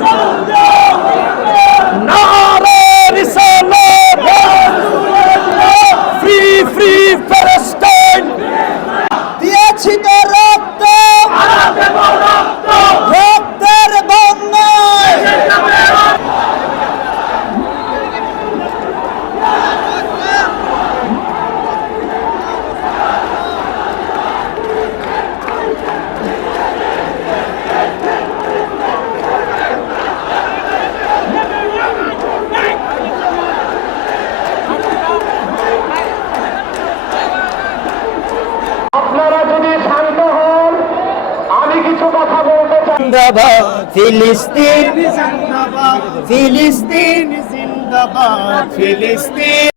তাকবীর, নারে রিসালাত, ফ্রি ফ্রি প্যালেস্টাইন। দিয়েছি তো রক্ত, রক্তের বন্যায় আপনারা যদি শান্ত হন, আমি কিছু কথা বলতে চাই। জিন্দাবাদ ফিলিস্তিন, ফিলিস্তিন জিন্দাবাদ ফিলিস্তিন।